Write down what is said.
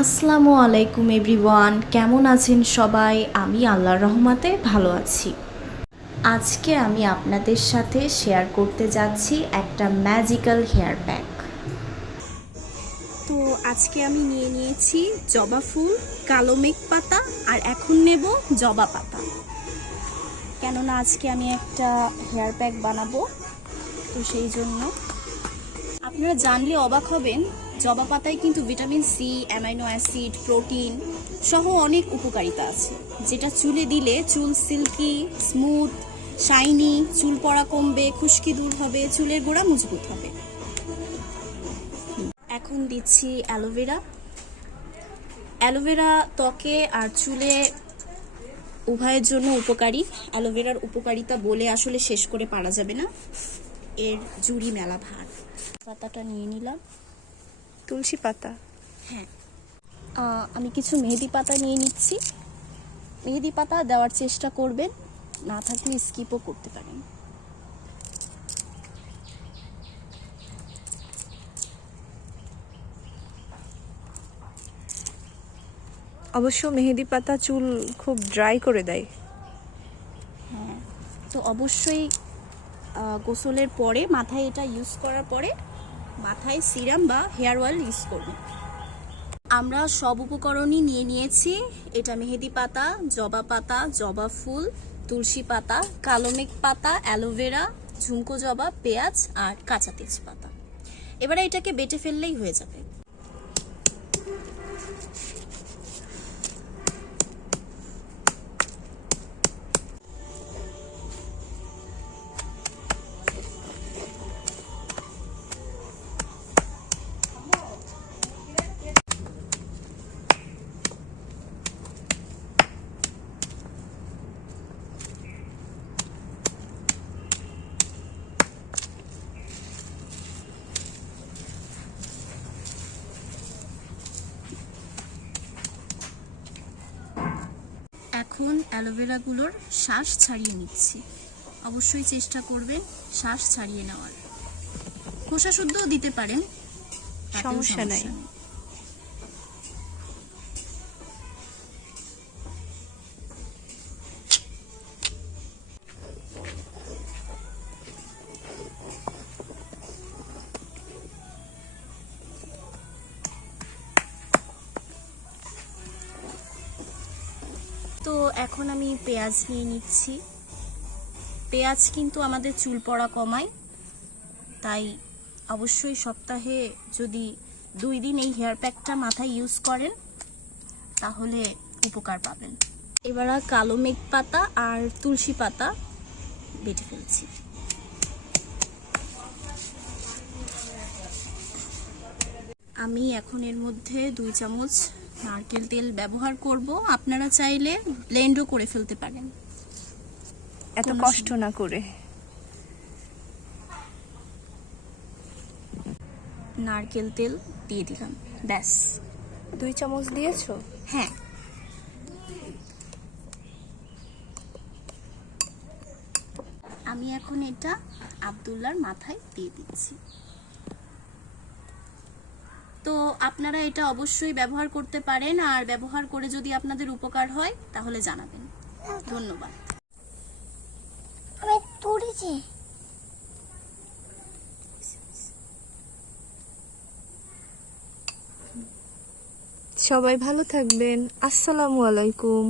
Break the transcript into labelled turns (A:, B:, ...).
A: আসসালামু আলাইকুম এভরিওয়ান, কেমন আছেন সবাই? আমি আল্লাহর রহমাতে ভালো আছি। আজকে আমি আপনাদের সাথে শেয়ার করতে যাচ্ছি একটা ম্যাজিক্যাল হেয়ার প্যাক।
B: তো আজকে আমি নিয়ে নিয়েছি জবা ফুল, কালো মেঘ পাতা, আর এখন নেব জবা পাতা। কেননা আজকে আমি একটা হেয়ার প্যাক বানাবো, তো সেই জন্য। আপনারা জানলে অবাক হবেন জবা পাতায় কিন্তু vitamin C, amino acid, protein সহ অনেক উপকারিতা আছে। যেটা চুলে দিলে চুল সিল্কি, স্মুথ, শাইনি, চুল পড়া কমবে, খুশকি দূর হবে, চুলের গোড়া মজবুত হবে। এখন দিচ্ছি অ্যালোভেরা। অ্যালোভেরা ত্বকে আর চুলে উভয়ের জন্য উপকারী। অ্যালোভেরার উপকারিতা বলে আসলে শেষ করে পারা যাবে না। এর জুড়ি মেলা ভার। পাতাটা নিয়ে নিলাম।
C: তুলসী পাতা।
B: হ্যাঁ। আমি কিছু মেহেদি পাতা নিয়ে নিচ্ছি। মেহেদি পাতা দেওয়ার চেষ্টা করবেন না থাকলে স্কিপও করতে পারেন।
C: অবশ্য মেহেদি পাতা চুল খুব ড্রাই করে দেয়।
B: হ্যাঁ তো অবশ্যই গোসলের পরে মাথায় এটা ইউজ করার পরে মাথায় সিরাম বা হেয়ার অয়েল ইউজ করব। আমরা সব উপকরণই নিয়ে নিয়েছি। এটা মেহেদি পাতা, জবা পাতা, জবা ফুল, তুলসী পাতা কালোমেঘ পাতা, অ্যালোভেরা, ঝুমকো জবা, পেঁয়াজ আর কাঁচা তেজপাতা। এবারে এটাকে বেটে ফেললেই হয়ে যাবে। এখন অ্যালোভেরাগুলোর শ্বাস ছাড়িয়ে নিচ্ছি। অবশ্যই চেষ্টা করবেন শ্বাস ছাড়িয়ে নেওয়ার। খোসা শুদ্ধও দিতে পারেন
C: সমস্যা নাই।
B: তো এখন আমি পেঁয়াজ নিয়ে নিচ্ছি। পেঁয়াজ কিন্তু আমাদের চুল পড়া কমায়, তাই অবশ্যই সপ্তাহে যদি দুই দিন এই হেয়ার প্যাকটা মাথায় ইউজ করেন, তাহলে উপকার পাবেন। এবার কালো মেঘ পাতা আর তুলসী পাতা বেটে ফেলছি। আমি এখন এর মধ্যে দুই চামচ নারকেল তেল ব্যবহার করব। আপনারা চাইলে ব্লেন্ডও করে ফেলতে পারেন।
C: এত কষ্ট না করে।
B: নারকেল তেল দিয়ে দিলাম। ব্যাস।
C: দুই চামচ দিয়েছ?
B: হ্যাঁ। আমি এখন এটা আবদুল্লার মাথায় দিয়ে দিচ্ছি। তো আপনারা এটা অবশ্যই ব্যবহার করতে পারেন আর ব্যবহার করে যদি আপনাদের উপকার হয় তাহলে জানাবেন। ধন্যবাদ।
C: সবাই ভালো থাকবেন। আসসালামু আলাইকুম।